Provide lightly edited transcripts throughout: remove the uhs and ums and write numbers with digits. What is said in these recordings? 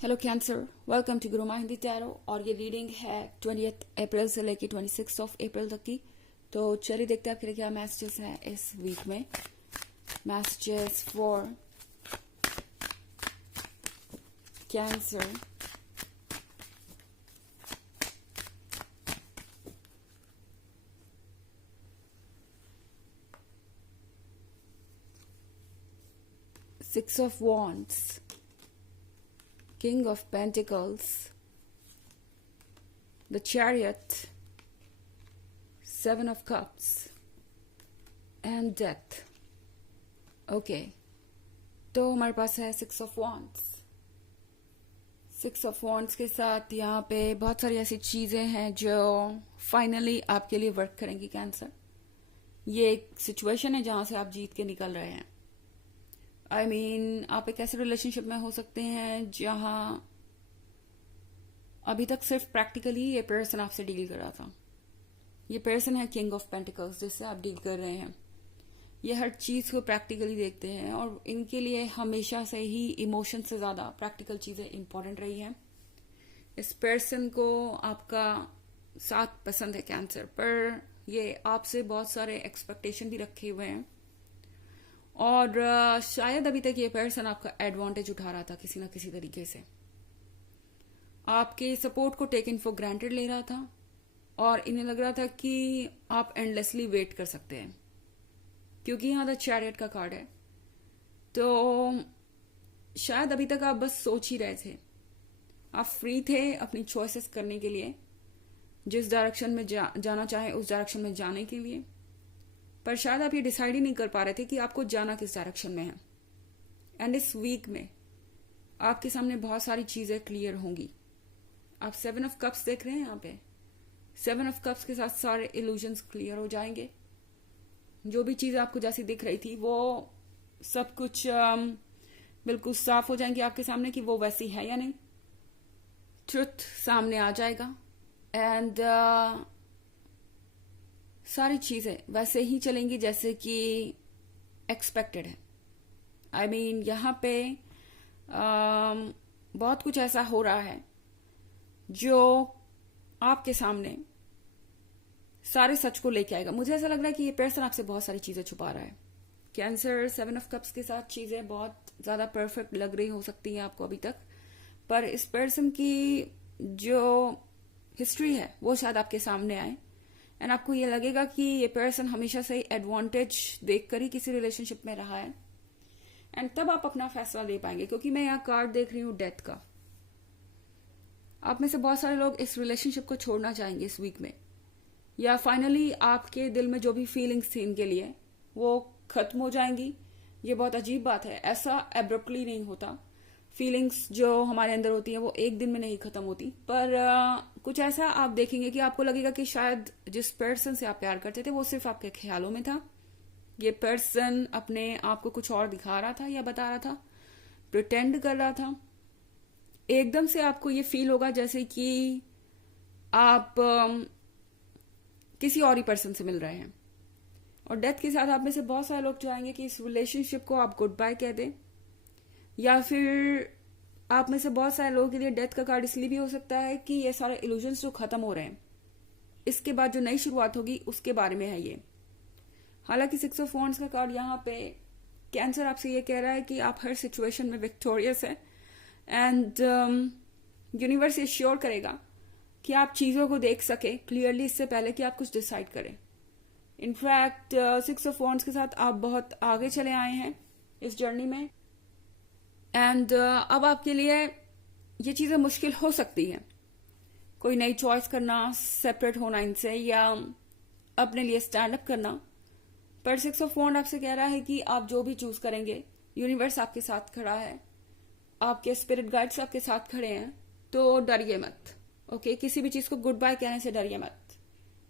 Hello cancer, welcome to Guruma Hindi tarot. और ये reading है 20 अप्रैल से लेकर 26 अप्रैल तक की। तो चलिए देखते हैं आपके लिए क्या मैसेजेस हैं इस वीक में। Messages for cancer. Six of Wands, King of Pentacles, the Chariot, Seven of Cups, and Death. Okay, तो हमारे पास है Six of Wands। Six of Wands के साथ यहाँ पे बहुत सारी ऐसी चीज़ें हैं जो फाइनली आपके लिए वर्क करेंगी कैंसर। ये एक सिचुएशन है जहाँ से आप जीत के निकल रहे हैं। I mean, आप एक ऐसे रिलेशनशिप में हो सकते हैं जहां अभी तक सिर्फ प्रैक्टिकली ये पर्सन आपसे डील कर रहा था। ये पर्सन है किंग ऑफ पेंटिकल्स जिससे आप डील कर रहे हैं। ये हर चीज को प्रैक्टिकली देखते हैं और इनके लिए हमेशा से ही इमोशन से ज्यादा प्रैक्टिकल चीजें इंपॉर्टेंट रही हैं। इस पर्सन को आपका साथ पसंद है कैंसर, पर ये आपसे बहुत सारे एक्सपेक्टेशन भी रखे हुए हैं और शायद अभी तक ये पर्सन आपका एडवांटेज उठा रहा था किसी ना किसी तरीके से। आपके सपोर्ट को टेकन फॉर ग्रांटेड ले रहा था और इन्हें लग रहा था कि आप एंडलेसली वेट कर सकते हैं क्योंकि यहाँ द चैरियट का कार्ड है। तो शायद अभी तक आप बस सोच ही रहे थे, आप फ्री थे अपनी चॉइसेस करने के लिए, जिस डायरेक्शन में जाना चाहे उस डायरेक्शन में जाने के लिए, पर शायद आप ये डिसाइड ही नहीं कर पा रहे थे कि आपको जाना किस डायरेक्शन में है। एंड इस वीक में आपके सामने बहुत सारी चीजें क्लियर होंगी। आप 7 ऑफ कप्स देख रहे हैं यहाँ पे। 7 ऑफ कप्स के साथ सारे इल्यूजन्स क्लियर हो जाएंगे। जो भी चीज आपको जैसी दिख रही थी वो सब कुछ बिल्कुल साफ हो जाएंगे आपके सामने कि वो वैसी है या नहीं। ट्रुथ सामने आ जाएगा एंड सारी चीजें वैसे ही चलेंगी जैसे कि एक्सपेक्टेड है। आई मीन यहाँ पे बहुत कुछ ऐसा हो रहा है जो आपके सामने सारे सच को लेके आएगा। मुझे ऐसा लग रहा है कि ये पर्सन आपसे बहुत सारी चीजें छुपा रहा है। कैंसर 7 ऑफ कप्स के साथ चीजें बहुत ज्यादा परफेक्ट लग रही हो सकती हैं आपको अभी तक, पर इस पर्सन की जो हिस्ट्री है वो शायद आपके सामने आए एंड आपको ये लगेगा कि ये पर्सन हमेशा से एडवांटेज देखकर ही किसी रिलेशनशिप में रहा है एंड तब आप अपना फैसला ले पाएंगे। क्योंकि मैं यहाँ कार्ड देख रही हूँ डेथ का। आप में से बहुत सारे लोग इस रिलेशनशिप को छोड़ना चाहेंगे इस वीक में, या फाइनली आपके दिल में जो भी फीलिंग्स थी इनके लिए वो खत्म हो जाएंगी। ये बहुत अजीब बात है, ऐसा एब्रप्टली नहीं होता। फीलिंग्स जो हमारे अंदर होती हैं वो एक दिन में नहीं खत्म होती, पर कुछ ऐसा आप देखेंगे कि आपको लगेगा कि शायद जिस पर्सन से आप प्यार करते थे वो सिर्फ आपके ख्यालों में था। ये पर्सन अपने आप को कुछ और दिखा रहा था या बता रहा था, प्रिटेंड कर रहा था। एकदम से आपको ये फील होगा जैसे कि आप किसी और ही पर्सन से मिल रहे हैं। और डेथ के साथ आप में से बहुत सारे लोग चाहेंगे कि इस रिलेशनशिप को आप गुड बाय कह दें, या फिर आप में से बहुत सारे लोगों के लिए डेथ का कार्ड इसलिए भी हो सकता है कि ये सारे इल्यूजन्स जो खत्म हो रहे हैं इसके बाद जो नई शुरुआत होगी उसके बारे में है ये। हालांकि 6 ऑफ वॉन्ड्स का कार्ड यहाँ पे कैंसर आपसे ये कह रहा है कि आप हर सिचुएशन में विक्टोरियस है एंड यूनिवर्स ये श्योर करेगा कि आप चीजों को देख सके क्लियरली इससे पहले कि आप कुछ डिसाइड करें। इनफैक्ट 6 ऑफ वॉन्ड्स के साथ आप बहुत आगे चले आए हैं इस जर्नी में एंड अब आपके लिए ये चीजें मुश्किल हो सकती हैं, कोई नई चॉइस करना, सेपरेट होना इनसे, या अपने लिए स्टैंड अप करना। पर 6 ऑफ वॉन्ड आपसे कह रहा है कि आप जो भी चूज करेंगे यूनिवर्स आपके साथ खड़ा है, आपके स्पिरिट गाइड्स आपके साथ खड़े हैं, तो डरिए मत। ओके, किसी भी चीज को गुड बाय कहने से डरिए मत।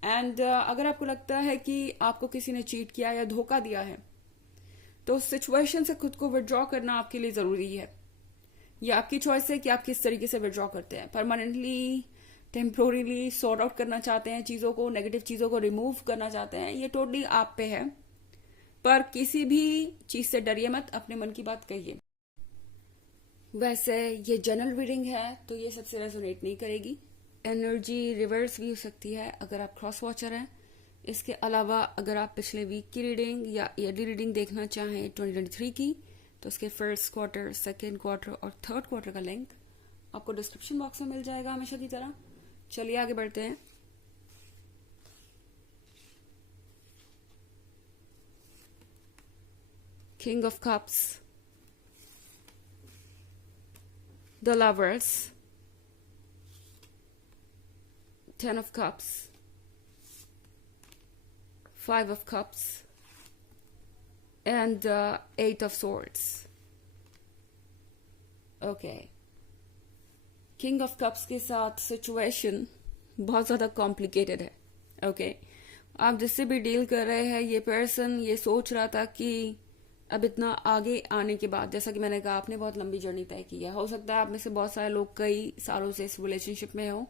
एंड अगर आपको लगता है कि आपको किसी ने चीट किया या धोखा दिया है तो उस सिचुएशन से खुद को विड्रॉ करना आपके लिए जरूरी है। यह आपकी चॉइस है कि आप किस तरीके से विड्रॉ करते हैं। परमानेंटली, टेम्पोरली सॉर्ट आउट करना चाहते हैं चीजों को, नेगेटिव चीजों को रिमूव करना चाहते हैं, ये टोटली आप पे है। पर किसी भी चीज से डरिए मत, अपने मन की बात कहिए। वैसे ये जनरल रीडिंग है तो ये सबसे रेजोनेट नहीं करेगी। एनर्जी रिवर्स भी हो सकती है अगर आप क्रॉस वॉचर हैं। इसके अलावा अगर आप पिछले वीक की रीडिंग या ईयरली रीडिंग देखना चाहें 2023 की, तो उसके फर्स्ट क्वार्टर, सेकेंड क्वार्टर और थर्ड क्वार्टर का लिंक आपको डिस्क्रिप्शन बॉक्स में मिल जाएगा हमेशा की तरह। चलिए आगे बढ़ते हैं। King of cups, the lovers, 10 of cups, 5 of cups, and 8 of swords. Okay. King of cups के साथ सिचुएशन बहुत ज़्यादा कॉम्प्लिकेटेड है। ओके, आप जिससे भी डील कर रहे हैं, ये पर्सन ये सोच रहा था कि अब इतना आगे आने के बाद, जैसा कि मैंने कहा, आपने बहुत लंबी जर्नी तय की है। हो सकता है आप में से बहुत सारे लोग कई सालों से इस रिलेशनशिप में हो,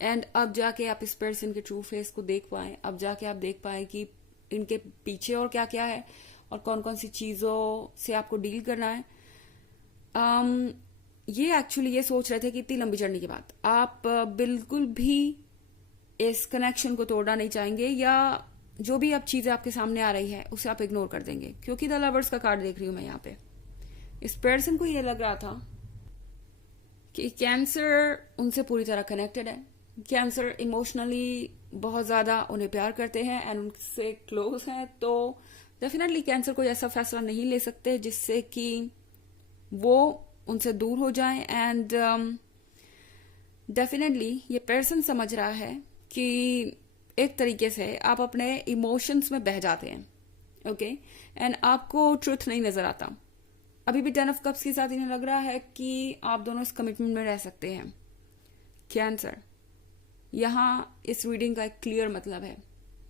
एंड अब जाके आप इस पर्सन के ट्रू फेस को देख पाए, अब जाके आप देख पाए कि इनके पीछे और क्या क्या है और कौन कौन सी चीज़ों से आपको डील करना है। ये एक्चुअली ये सोच रहे थे कि इतनी लंबी जर्नी के बाद आप बिल्कुल भी इस कनेक्शन को तोड़ना नहीं चाहेंगे, या जो भी अब चीजें आपके सामने आ रही है उसे आप इग्नोर कर देंगे, क्योंकि द लवर्स का कार्ड देख रही हूं मैं यहाँ पे। इस पर्सन को ये लग रहा था कि कैंसर उनसे पूरी तरह कनेक्टेड है। कैंसर इमोशनली बहुत ज्यादा उन्हें प्यार करते हैं एंड उनसे क्लोज हैं, तो डेफिनेटली कैंसर कोई ऐसा फैसला नहीं ले सकते जिससे कि वो उनसे दूर हो जाएं। एंड डेफिनेटली ये पर्सन समझ रहा है कि एक तरीके से आप अपने इमोशंस में बह जाते हैं। ओके, एंड आपको ट्रुथ नहीं नजर आता। अभी भी 10 ऑफ कप्स के साथ इन्हें लग रहा है कि आप दोनों इस कमिटमेंट में रह सकते हैं। कैंसर, यहाँ इस रीडिंग का एक क्लियर मतलब है,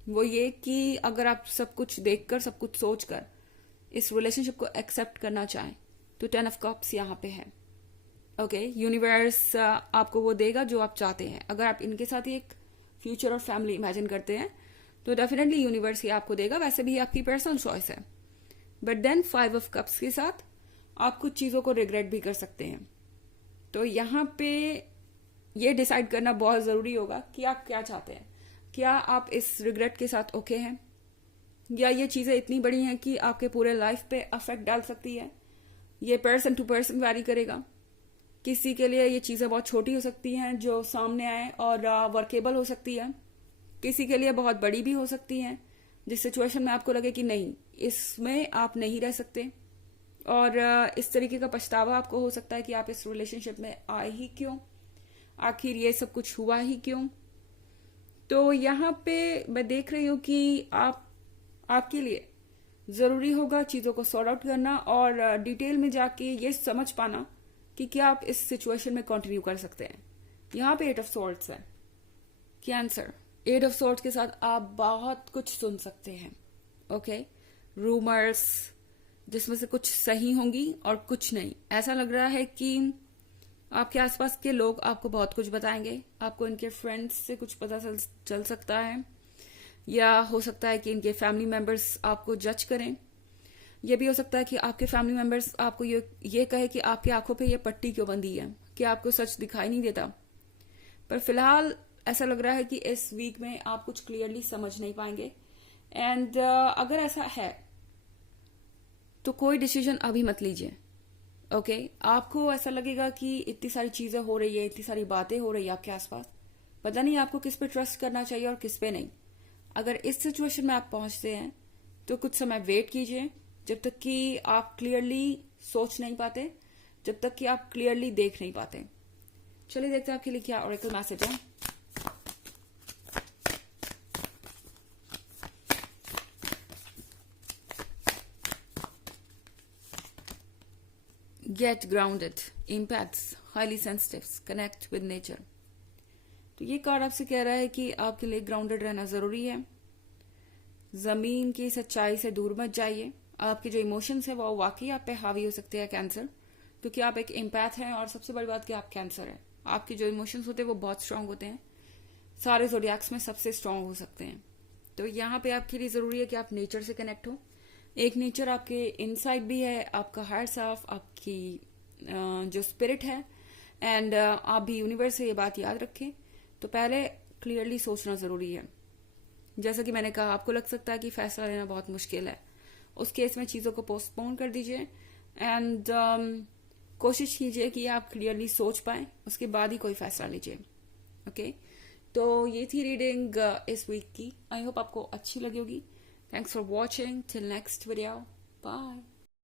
वो ये कि अगर आप सब कुछ देखकर, सब कुछ सोचकर इस रिलेशनशिप को एक्सेप्ट करना चाहें तो 10 ऑफ कप्स यहाँ पे है। ओके, यूनिवर्स आपको वो देगा जो आप चाहते हैं। अगर आप इनके साथ ही एक फ्यूचर और फैमिली इमेजिन करते हैं तो डेफिनेटली यूनिवर्स ही आपको देगा, वैसे भी आपकी पर्सनल चॉइस है। बट देन 5 ऑफ कप्स के साथ आप कुछ चीजों को रिग्रेट भी कर सकते हैं। तो यहाँ पे ये डिसाइड करना बहुत जरूरी होगा कि आप क्या चाहते हैं। क्या आप इस रिग्रेट के साथ ओके हैं, या ये चीजें इतनी बड़ी हैं कि आपके पूरे लाइफ पे अफेक्ट डाल सकती है। ये पर्सन टू पर्सन वैरी करेगा। किसी के लिए ये चीजें बहुत छोटी हो सकती हैं जो सामने आए और वर्केबल हो सकती है, किसी के लिए बहुत बड़ी भी हो सकती हैं जिस सिचुएशन में आपको लगे कि नहीं, इसमें आप नहीं रह सकते, और इस तरीके का पछतावा आपको हो सकता है कि आप इस रिलेशनशिप में आए ही क्यों, आखिर ये सब कुछ हुआ ही क्यों। तो यहाँ पे मैं देख रही हूँ कि आपके लिए जरूरी होगा चीजों को सॉर्ट आउट करना और डिटेल में जाके ये समझ पाना कि क्या आप इस सिचुएशन में कंटिन्यू कर सकते हैं। यहाँ पे 8 ऑफ सॉर्ड्स है। कैंसर, 8 ऑफ सॉर्ड्स के साथ आप बहुत कुछ सुन सकते हैं। ओके, रूमर्स जिसमें से कुछ सही होंगी और कुछ नहीं। ऐसा लग रहा है कि आपके आसपास के लोग आपको बहुत कुछ बताएंगे, आपको इनके फ्रेंड्स से कुछ पता चल सकता है, या हो सकता है कि इनके फैमिली मेंबर्स आपको जज करें। यह भी हो सकता है कि आपके फैमिली मेंबर्स आपको ये कहे कि आपकी आंखों पे ये पट्टी क्यों बंधी है, कि आपको सच दिखाई नहीं देता। पर फिलहाल ऐसा लग रहा है कि इस वीक में आप कुछ क्लियरली समझ नहीं पाएंगे। एंड अगर ऐसा है तो कोई डिसीजन अभी मत लीजिए। ओके, आपको ऐसा लगेगा कि इतनी सारी चीजें हो रही है, इतनी सारी बातें हो रही है आपके आसपास, पता नहीं आपको किस पे ट्रस्ट करना चाहिए और किस पे नहीं। अगर इस सिचुएशन में आप पहुंचते हैं तो कुछ समय वेट कीजिए, जब तक कि आप क्लियरली सोच नहीं पाते, जब तक कि आप क्लियरली देख नहीं पाते। चलिए देखते हैं आपके लिए क्या ऑरेकल मैसेज है। Get grounded, empaths, highly sensitives, connect with nature. तो ये कार्ड आपसे कह रहा है कि आपके लिए ग्राउंडेड रहना जरूरी है। जमीन की सच्चाई से दूर मत जाइए। आपके जो इमोशंस है वो वाकई आप पे हावी हो सकते हैं कैंसर, क्योंकि आप एक एम्पैथ हैं, और सबसे बड़ी बात कि आप कैंसर है। आपके जो इमोशंस होते हैं वो बहुत स्ट्रांग होते हैं, सारे ज़ोडिएक्स में सबसे स्ट्रांग हो सकते हैं। तो यहाँ पे आपके लिए जरूरी है कि आप नेचर से कनेक्ट हो। एक नेचर आपके इनसाइड भी है, आपका हायर सेल्फ, आपकी जो स्पिरिट है, एंड आप भी यूनिवर्स से ये बात याद रखें। तो पहले क्लियरली सोचना ज़रूरी है। जैसा कि मैंने कहा, आपको लग सकता है कि फैसला लेना बहुत मुश्किल है, उस केस में चीज़ों को पोस्टपोन कर दीजिए एंड कोशिश कीजिए कि आप क्लियरली सोच पाएं, उसके बाद ही कोई फैसला लीजिए। ओके, तो ये थी रीडिंग इस वीक की। आई होप आपको अच्छी लगी होगी। Thanks for watching. Till next video, bye.